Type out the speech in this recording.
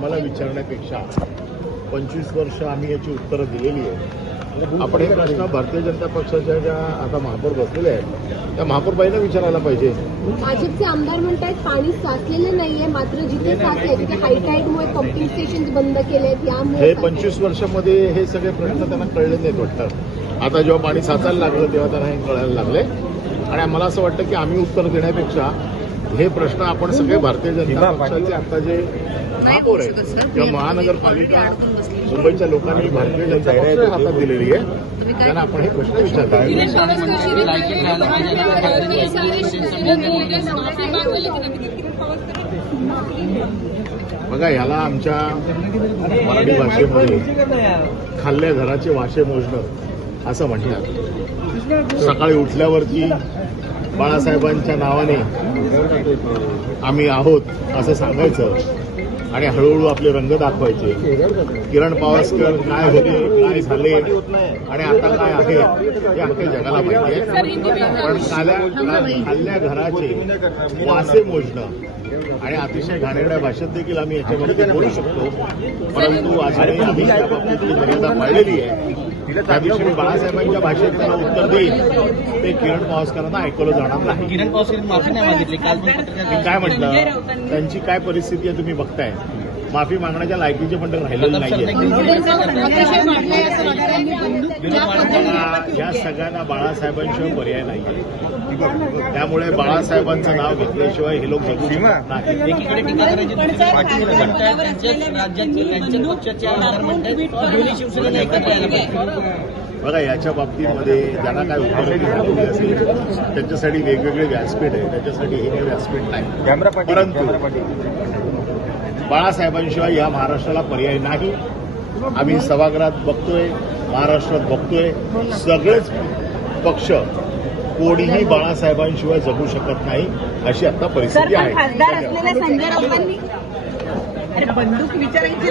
मला विचारण्यापेक्षा 25 वर्ष आम्ही याची उत्तरं दिलेली आहे. आपण हे प्रश्न भारतीय जनता पक्षाच्या ज्या आता महापौर बसलेले आहेत त्या महापौरबाईंना विचारायला पाहिजे. भाजपचे आमदार म्हणतात पाणी साचलेलं नाहीये, मात्र जिथे साचलंय तिथे हायटाईडमुळे पंपिंग स्टेशन बंद केलेत. यामुळे हे 25 वर्षामध्ये हे सगळे प्रश्न त्यांना कळले नाहीत वाटतं. आता जेव्हा पाणी साचायला लागलं तेव्हा त्यांना हे कळायला लागले. आणि आम्हाला असं वाटतं की आम्ही उत्तर देण्यापेक्षा हे प्रश्न आपण सगळे भारतीय जनता पक्षाचे आता जे महापौर आहेत किंवा महानगरपालिका मुंबईच्या लोकांनी भारतीय जनता पक्षाच्या हातात दिलेली आहे त्यांना आपण हे प्रश्न विचारता. बघा, याला आमच्या मराठी भाषेमध्ये खाल्ल्या घराचे वाशे मोजणं असं म्हणतात. सकाळी उठल्यावरती बाळासाहेबांच्या नावाने आम्ही आहोत असं सांगायचं आणि हळूहळू आपले रंग दाखवायचे. किरण पावसकर काय होते, काय झाले आणि आता काय आहे हे अख्ख्या जगाला माहिती आहे. पण खाल्ल्या घराचे वासे मोजणं आणि अतिशय घाणेरड्या भाषेत देखील आम्ही याच्यामध्ये बोलू शकतो. परंतु अजूनही आम्ही त्या बाबतीतली मर्यादा पाळलेली आहे. त्या दिवशी मी बाळासाहेबांच्या भाषेत त्यांना उत्तर देईल ते किरण पावसकरांना ऐकवलं जाणार नाही. किरण पावसकर माफी नाही मागितली काल. मी काय म्हटलं, त्यांची काय परिस्थिती आहे तुम्ही बघताय. माफी मागण्याच्या लायकीचे पण राहिलेलं नाहीये. या सगळ्यांना बाळासाहेबांशिवाय पर्याय नाहीये. त्यामुळे बाळासाहेबांचं नाव घेतल्याशिवाय हे लोक जगू शकत नाही. एकीकडे टीका करायची राज्याचे पक्षाचे आमदार म्हणतात दोन्ही शिवसेनेला एकत्र यायला पाहिजे. बघा, याच्या बाबतीमध्ये ज्यांना काय उपलब्धी झालेली असेल त्यांच्यासाठी वेगवेगळे व्यासपीठ आहे, त्याच्यासाठी हे व्यासपीठ नाही. परंतु बाळासाहेबांशिवाय या महाराष्ट्राला पर्याय नाही. आम्ही सभागृहात बघतोय, महाराष्ट्रात बघतोय, सगळेच पक्ष कोणीही बाळासाहेबांशिवाय जगू शकत नाही अशी आता परिस्थिती आहे. खासदार असलेल्या संजय राऊतांनी बंदूक विचारायची